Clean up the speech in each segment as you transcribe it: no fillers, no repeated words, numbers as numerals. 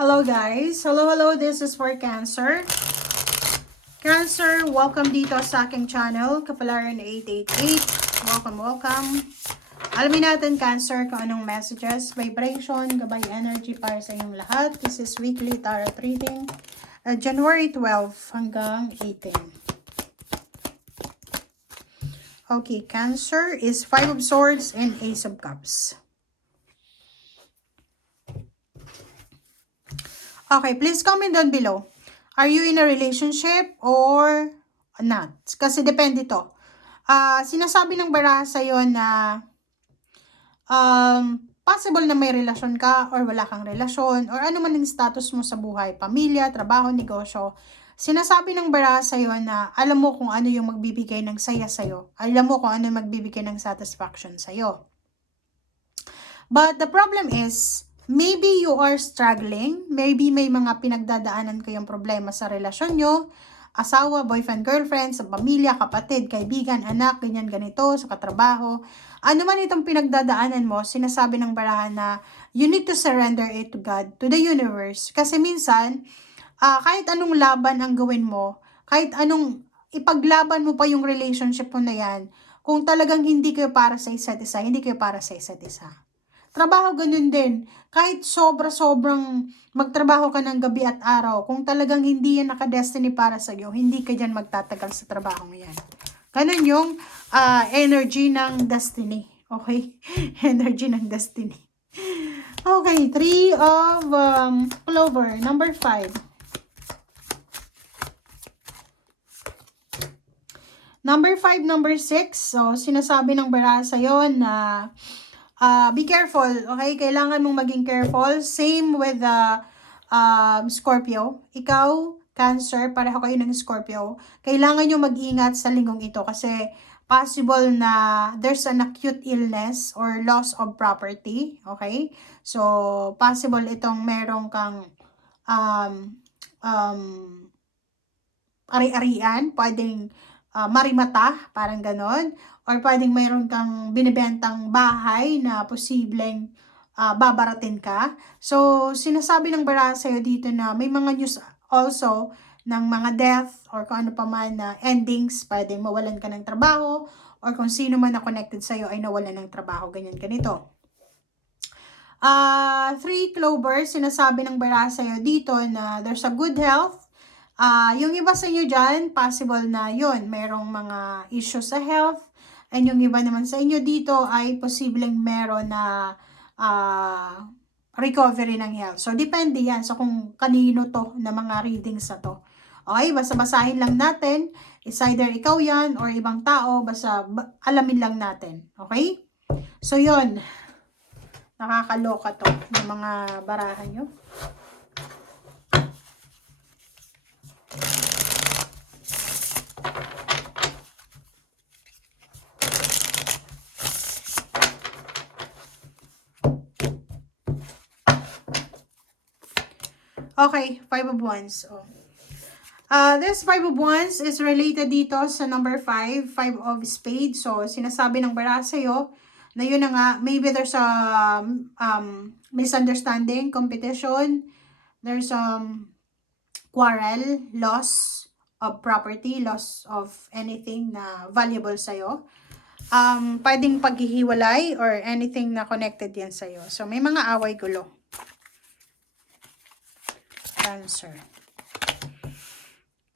Hello guys! Hello! This is for Cancer. Cancer, welcome dito sa aking channel, Kapalaran 888. Welcome! Alamin natin, Cancer, kung anong messages, vibration, gabay energy para sa inyong lahat. This is weekly tarot reading, January 12 hanggang 18. Okay, Cancer is 5 of Swords and Ace of Cups. Okay, please comment down below. Are you in a relationship or not? Kasi depende to. Sinasabi ng baraha sa'yo na possible na may relasyon ka or wala kang relasyon or ano man ang status mo sa buhay, pamilya, trabaho, negosyo. Sinasabi ng baraha sa'yo na alam mo kung ano yung magbibigay ng saya sa'yo. Alam mo kung ano yung magbibigay ng satisfaction sa'yo. But the problem is, maybe you are struggling. Maybe may mga pinagdadaanan kayong problema sa relasyon nyo. Asawa, boyfriend, girlfriend, sa pamilya, kapatid, kaibigan, anak, ganyan, ganito, sa katrabaho. Ano man itong pinagdadaanan mo, sinasabi ng barahan na you need to surrender it to God, to the universe. Kasi minsan, kahit anong laban ang gawin mo, kahit anong ipaglaban mo pa yung relationship mo na yan, kung talagang hindi kayo para sa isa't isa, hindi kayo para sa isa't isa. Trabaho ganun din. Kahit sobrang magtrabaho ka ng gabi at araw, kung talagang hindi yan naka-destiny para sa iyo, hindi ka dyan magtatagal sa trabaho mo yan. Ganun yung energy ng destiny. Okay? Energy ng destiny. Okay, 3 of clover, number 5. Number 5, number 6. So, sinasabi ng baraha sa'yo na be careful, okay? Kailangan mong maging careful. Same with Scorpio. Ikaw, Cancer, pareho kayo ng Scorpio. Kailangan nyo mag-ingat sa linggong ito kasi possible na there's an acute illness or loss of property, okay? So, possible itong merong kang ari-arian, pwedeng marimata, parang ganon. Or pwedeng mayroon kang binibentang bahay na posibleng babaratin ka. So, sinasabi ng baraha sa'yo dito na may mga news also ng mga death or kung ano pa man na endings, pwedeng mawalan ka ng trabaho or kung sino man na connected sa'yo ay nawalan ng trabaho, ganyan ganito. 3 clovers, sinasabi ng baraha sa'yo dito na there's a good health. Yung iba sa inyo dyan, possible na yun, mayroong mga issues sa health. And yung iba naman sa inyo dito ay posibleng meron na recovery ng health. So, depende yan sa kung kanino to na mga readings na to. Okay, basta basahin lang natin. It's either ikaw yan or ibang tao, basta alamin lang natin. Okay? So, yun. Nakakaloka to yung mga barahan nyo. Okay, 5 of Wands. Oh. This 5 of Wands is related dito sa number 5, 5 of Spades. So, sinasabi ng baraha sa'yo na yun na nga, maybe there's a misunderstanding, competition, there's quarrel, loss of property, loss of anything na valuable sa'yo. Pwedeng paghihiwalay or anything na connected yan sa'yo. So, may mga away gulo. Cancer.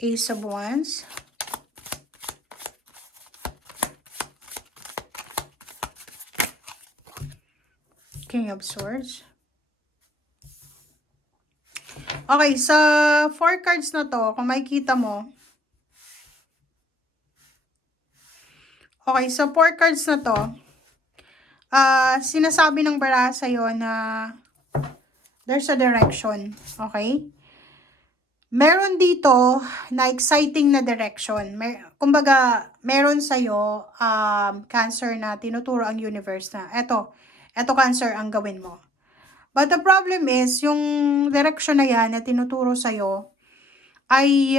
Ace of Wands. King of Swords. Okay, sa 4 cards na to, kung makikita mo, okay, sa 4 cards na to, sinasabi ng baraha sa'yo na there's a direction, okay? Meron dito na exciting na direction. Kumbaga, meron sa'yo, Cancer, na tinuturo ang universe na, eto Cancer, ang gawin mo. But the problem is, yung direction na yan na tinuturo sa'yo, ay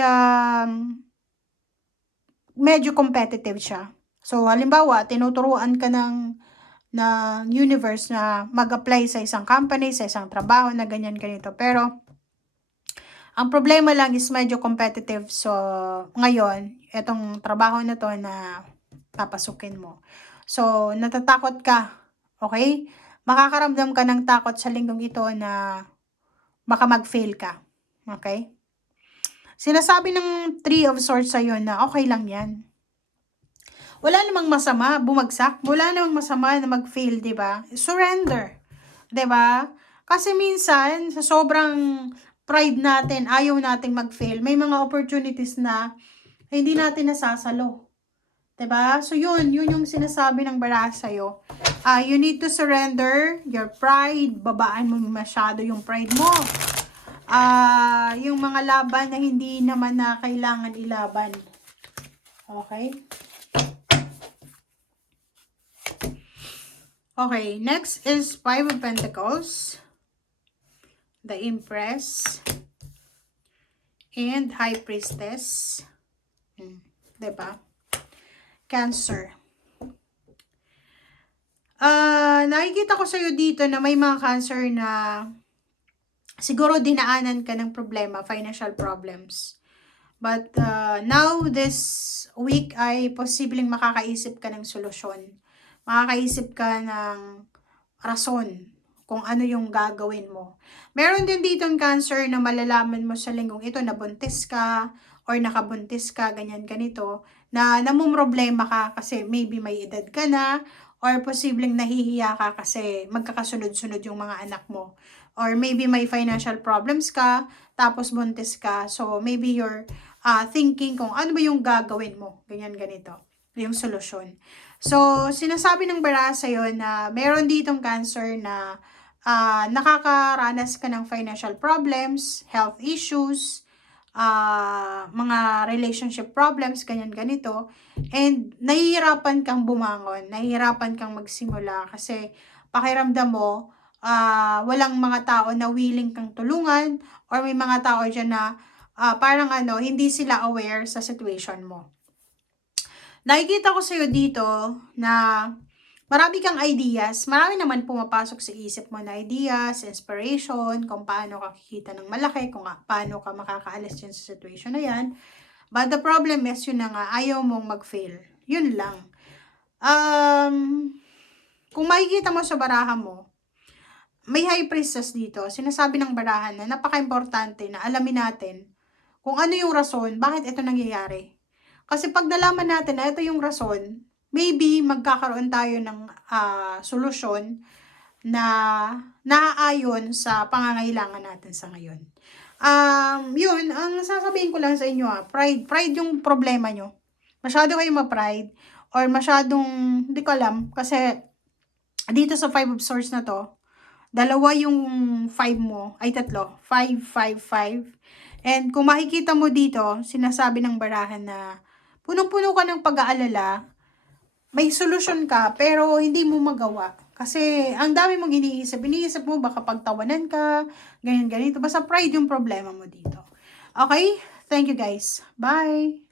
medyo competitive siya. So, halimbawa, tinuturuan ka ng universe na mag-apply sa isang company, sa isang trabaho na ganyan ganito. Pero, Ang problema lang is medyo competitive. So, ngayon, etong trabaho na to na papasukin mo. So, natatakot ka. Okay? Makakaramdam ka ng takot sa linggong ito na baka mag-fail ka. Okay? Sinasabi ng Three of Swords sa'yo na okay lang yan. Wala namang masama, bumagsak. Wala namang masama na mag-fail, di ba? Surrender. Di ba? Kasi minsan, sa sobrang pride natin, ayaw nating mag-fail. May mga opportunities na hindi natin nasasalo. Diba? So, yun yung sinasabi ng bara sa'yo. You need to surrender your pride. Babaan mo masyado yung pride mo. Yung mga laban na hindi naman na kailangan ilaban. Okay? Okay, next is Five of Pentacles, the Empress, and High Priestess. Diba? Cancer. Nakikita ko sa'yo dito na may mga Cancer na siguro dinaanan ka ng problema, financial problems. But now, this week ay posibleng makakaisip ka ng solusyon. Makakaisip ka ng rason kung ano yung gagawin mo. Meron din dito ang Cancer na malalaman mo sa linggong ito na buntis ka or nakabuntis ka, ganyan ganito, na namumroblema ka kasi maybe may edad ka na or posibleng nahihiya ka kasi magkakasunod-sunod yung mga anak mo. Or maybe may financial problems ka, tapos buntis ka. So, maybe you're thinking kung ano ba yung gagawin mo. Ganyan ganito. Yung solusyon. So, sinasabi ng bara sa'yo na meron ditong Cancer na nakakaranas ka ng financial problems, health issues, mga relationship problems, ganyan ganito. And nahihirapan kang bumangon, nahihirapan kang magsimula kasi pakiramdam mo, walang mga tao na willing kang tulungan or may mga tao dyan na parang hindi sila aware sa situation mo. Nakikita ko sa'yo dito na marami kang ideas, marami naman pumapasok sa isip mo na ideas, inspiration, kung paano ka kikita ng malaki, kung paano ka makakaalis dyan sa situation na yan. But the problem is, yun na nga, ayaw mong mag-fail. Yun lang. Kung makikita mo sa baraha mo, may High Priestess dito. Sinasabi ng barahan na napaka-importante na alamin natin kung ano yung rason, bakit ito nangyayari. Kasi pag nalaman natin na ito yung rason, maybe magkakaroon tayo ng solusyon na naaayon sa pangangailangan natin sa ngayon. Yun, ang sasabihin ko lang sa inyo, pride yung problema nyo. Masyado kayong ma-pride or masyadong, hindi ko alam, kasi dito sa Five of Swords na to, dalawa yung 5 mo, ay tatlo, 5, 5, 5. And kung makikita mo dito, sinasabi ng barahan na punong-puno ka ng pag-aalala, may solusyon ka, pero hindi mo magawa. Kasi ang dami mong iniisip mo, baka pagtawanan ka, ganyan-ganito. Basta pride yung problema mo dito. Okay? Thank you guys. Bye!